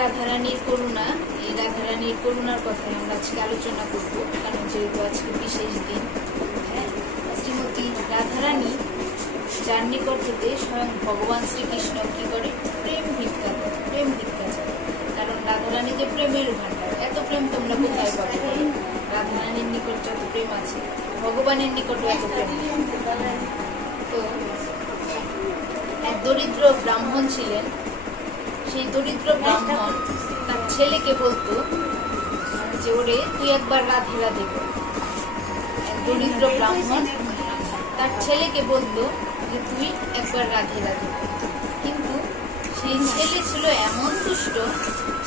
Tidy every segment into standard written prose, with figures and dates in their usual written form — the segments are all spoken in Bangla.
রাধারানীর করুণা, এই রাধারানীর করুণার কথাই আমরা আজকে আলোচনা করব, কারণ যেহেতু আজকে বিশেষ দিন। শ্রীমতী রাধারানী যার নিকট হতে স্বয়ং ভগবান শ্রীকৃষ্ণ কি করে, প্রেম ভিক্ষা চায়। কারণ রাধারানী যে প্রেমের ভান্ডার, এত প্রেম তোমরা কোথায় পাবে? রাধারানীর নিকট যত প্রেম আছে, ভগবানের নিকটও এত প্রেম। তো এক দরিদ্র ব্রাহ্মণ ছিলেন। সেই দরিদ্র ব্রাহ্মণ তার ছেলেকে বলতো যে ওরে তুই একবার রাধে রাধে বল। এক দরিদ্র ব্রাহ্মণ তার ছেলেকে বলতো যে তুই একবার রাধে রাধে বল। কিন্তু সেই ছেলে ছিল এমন দুষ্ট,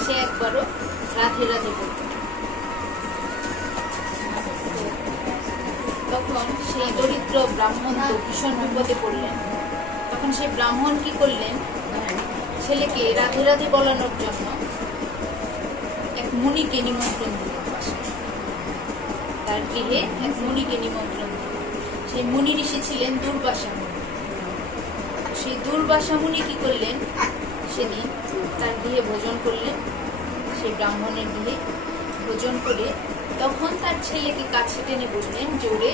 সে একবারও রাধে রাধে বলত। তখন সেই দরিদ্র ব্রাহ্মণ তো ভীষণ বিপদে পড়লেন। তখন সেই ব্রাহ্মণ কি করলেন, ছেলেকে রাধে রাধে বলানোর জন্য এক মুনিকে নিমন্ত্রণ দিলেন। তার গৃহে এক মুনিকে নিমন্ত্রণ দিলেন। সেই মুনি ঋষি ছিলেন দুর্বাসা মুনি। সেই দুর্বাসা মুনি কি করলেন, সেদিন তার গৃহে ভোজন করলেন। সেই ব্রাহ্মণের গৃহে ভোজন করে তখন তার ছেলেকে কাছে টেনে বললেন যে ওরে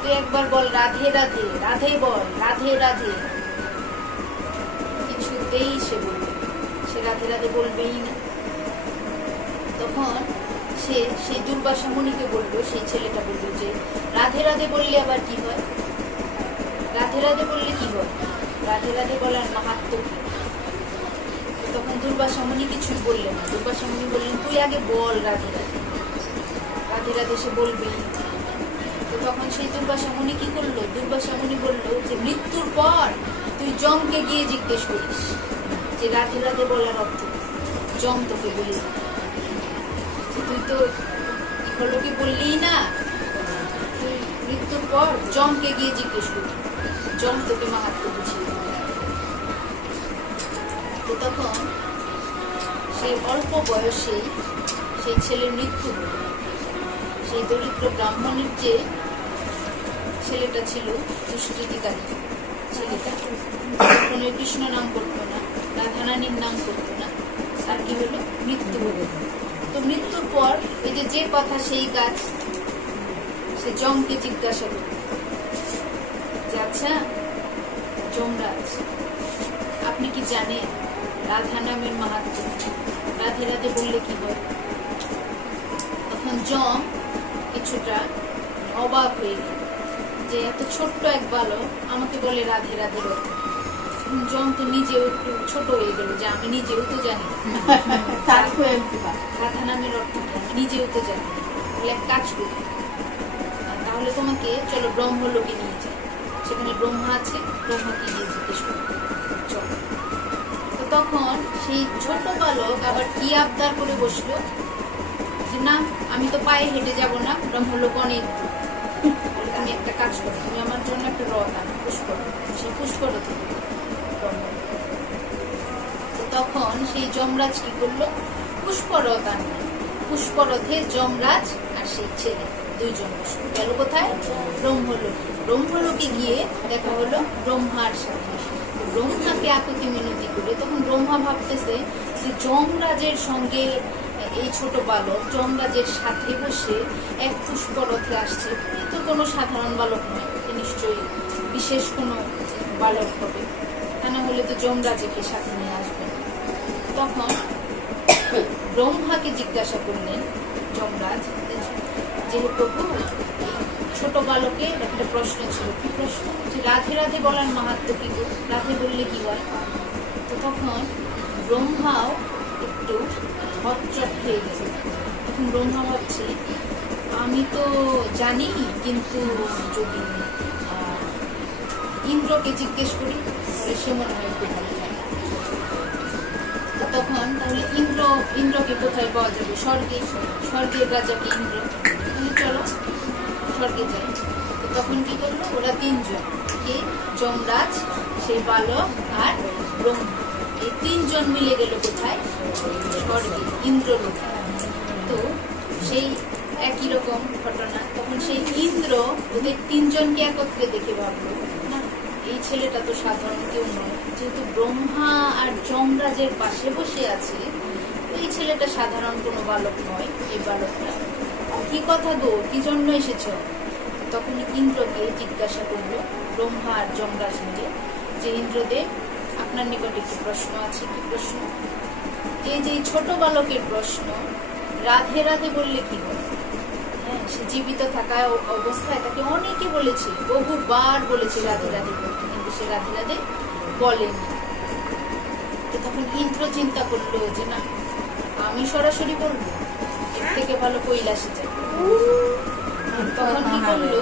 তুই একবার বল রাধে রাধে, রাধে বল, রাধে রাধে। কিছুতেই সে বলবে, সে রাধে রাধে বলবেই না। তখন সে সেই দুর্বাসা মুনিকে বললো, সেই ছেলেটা বললো যে রাধে রাধে বললে আবার কি হয়? রাধে রাধে বললে কি হয়? রাধে রাধে বলার মাহাত্ম্য কি? তখন দুর্বাসা মুনি কিছুই বললেন না। দুর্বাসা মুনি বললেন তুই আগে বল রাধে রাধে, রাধে রাধে সে বলবেই। তো তখন সেই দুর্বাসা মুনি কি করলো, দুর্বাসা মুনি বললো যে মৃত্যুর পর তুই যমকে গিয়ে জিজ্ঞেস করিস যে রাধে রাধে বলার অর্থ। যম তোকে বলি তুই তো হলো কি বললি না, তুই মৃত্যুর পর যমকে গিয়ে জিজ্ঞেস করবি, যম তোকে মাহাত্ম্য বুঝিয়ে। তো তখন সেই অল্প বয়সেই সেই ছেলের মৃত্যু হল। সেই দরিদ্র ব্রাহ্মণের যে ছেলেটা ছিল, দুষ্কৃতিকারী ছেলেটা, কোনো কৃষ্ণ নাম করতো না, রাধারানীর নাম করতো না, তার কি হলো, মৃত্যু হলো। তো মৃত্যুর পর এই যে কথা সেই কাজ, সে যমকে জিজ্ঞাসা করল যে আচ্ছা যমরাজ, আপনি কি জানেন রাধা নামের মাহাত্ম্য? রাধে রাধে বললে কি হয়? তখন যম কিছুটা অবাক হয়ে গেল যে এত ছোট্ট এক বালক আমাকে বলে রাধে রাধে রথ। যম তো নিজেও একটু ছোট হয়ে গেল যে আমি নিজেও তো জানি রাধা নামের অর্থ কি, আমি নিজেও তো জানি। তাহলে এক কাজ করি, তাহলে তোমাকে চলো ব্রহ্মলোকে নিয়ে যাই, সেখানে ব্রহ্মা আছে, ব্রহ্মাকে গিয়ে জিজ্ঞেস করো চলো। তো তখন সেই ছোট বালক আবার কি আবদার করে বসলো যে না, আমি তো পায়ে হেঁটে যাব না, ব্রহ্মলোক অনেক দূর। তুমি একটা কাজ করো, তুমি আমার জন্য একটা রথ আনো, পুষ্কর, সেই পুষ্কর থেকে তখন সেই যমরাজ কি করলো, পুষ্পরথ আনলো। পুষ্পরথে যমরাজ আর সেই ছেলে দুইজন বসলো। গেল কোথায়? ব্রহ্মলোকে। ব্রহ্মলোকে গিয়ে দেখা হলো ব্রহ্মার সাথে। ব্রহ্মাকে আকুতি মিনতি করে তখন ব্রহ্মা ভাবতেছে যে যমরাজের সঙ্গে এই ছোট বালক যমরাজের সাথে বসে এক পুষ্পরথে আসছে, এ তো কোনো সাধারণ বালক নয়, নিশ্চয়ই বিশেষ কোনো বালক হবে, তা না হলে তো যমরাজকে সাথে নিয়ে আসবেন। তখন ব্রহ্মাকে জিজ্ঞাসা করলেন যমরাজ যে প্রভু, ছোট বালকের একটা প্রশ্ন ছিল। কি প্রশ্ন? যে রাধে রাধে বলার মাহাত্ম্য কি গো, রাধে বললে কি হয়? তো তখন ব্রহ্মাও একটু হটচট খেয়ে গেছে। তখন ব্রহ্মা ভাবছে আমি তো জানি, কিন্তু যদি ইন্দ্রকে জিজ্ঞেস করি তাহলে সে মনে হয় একটু ভালো জানে। তখন তাহলে ইন্দ্রকে কোথায় পাওয়া যাবে? স্বর্গে, স্বর্গের রাজাকে ইন্দ্র। তাহলে চলো স্বর্গে যাই। তো তখন কি করলো, ওরা তিনজন, কে? যমরাজ, সেই বালক আর ব্রহ্মা, এই তিনজন মিলে গেল কোথায়? স্বর্গে, ইন্দ্রলোকে। তো সেই একই রকম ঘটনা। তখন সেই ইন্দ্র ওদের তিনজনকে একত্রে দেখে ভাবলো না, এই ছেলেটা তো সাধারণ কেউ নয়, যেহেতু ব্রহ্মা আর যমরাজের পাশে বসে আছে, এই ছেলেটা সাধারণ কোনো বালক নয়, এই বালকটা কি কথা গো, কি জন্য এসেছ? তখন ইন্দ্রকে জিজ্ঞাসা করলো ব্রহ্মা আর যমরাজ মিলে যে ইন্দ্রদেব, আপনার নিকট একটি প্রশ্ন আছে। কি প্রশ্ন? যে ছোট বালকের প্রশ্ন, রাধে রাধে বললে কি হবে? হ্যাঁ, সে জীবিত থাকা অবস্থায় তাকে অনেকে বলেছে, বহুবার বলেছে রাধে রাধে বলতে, কিন্তু সে রাধে রাধে বলেনি। তখন ইন্দ্র চিন্তা করলো যে না, আমি সরাসরি বলবো, এর থেকে ভালো কৈলাসে যাবে। তখন কি করলো?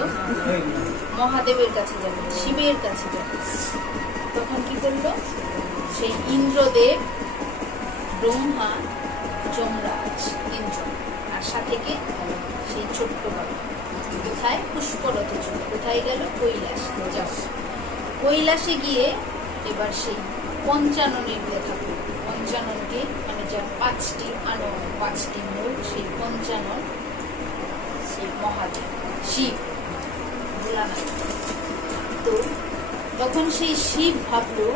মহাদেবের কাছে যাবে, শিবের কাছে যাবে। তখন কি করলো? সেই ইন্দ্রদেব, ব্রহ্মা, যমরাজ, ইন্দ্র আর সাথে সেই ছোট্ট বালক কোথায়? পুষ্পরথে চলে। কোথায় গেল? কৈলাসে যাও। কৈলাসে গিয়ে এবার সেই পঞ্চাননের দেখা করল। পঞ্চাননকে মানে যার 5টি আনন, 5টি মুখ, সেই পঞ্চানন সেই মহাদেব, শিব, ভোলানাথ। তো তখন সেই শিব ভাবলো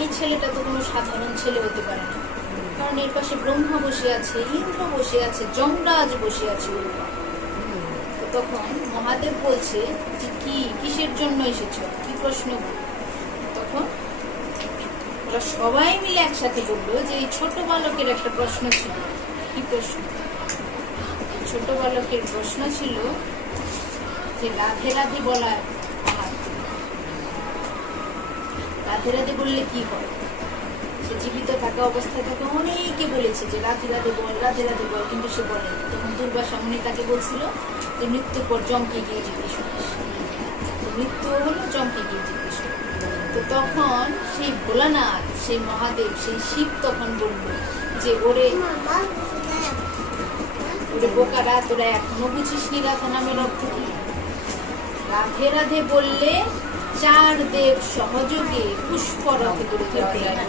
এই ছেলেটা তো কোনো সাধারণ ছেলে হতে পারে না, কারণ এর পাশে ব্রহ্মা বসে আছে, ইন্দ্র বসে আছে, যমরাজ বসে আছে। তখন মহাদেব বলছে যে কিসের জন্য এসেছ, কি প্রশ্ন? তখন ওরা সবাই মিলে একসাথে বললো যে এই ছোট বালকের একটা প্রশ্ন ছিল। কি প্রশ্ন? ছোট বালকের প্রশ্ন ছিল যে রাধে রাধে বলার রাধে রাধে বললে কি হয়? সে জীবিত থাকা অবস্থায় তাকে অনেকে বলেছে যে রাধে রাধে বল, রাধে রাধে বল, কিন্তু সে বলেনি। তখন দুর্বাসা মুনি তাকে বলছিল যে মৃত্যুর পর জমকে গিয়ে জিজ্ঞেস করিস, মৃত্যু হলো জমকে গিয়ে জিজ্ঞেস করিস। তো তখন সেই ভোলানাথ, সেই মহাদেব, সেই শিব তখন বলল যে ওরে বোকারা, তোরা এখনো বুঝিসনি রাধা নামের অর্থ কি? রাধে রাধে বললে 4 দেব সহযোগে পুষ্পরথে করে যাওয়া যায়।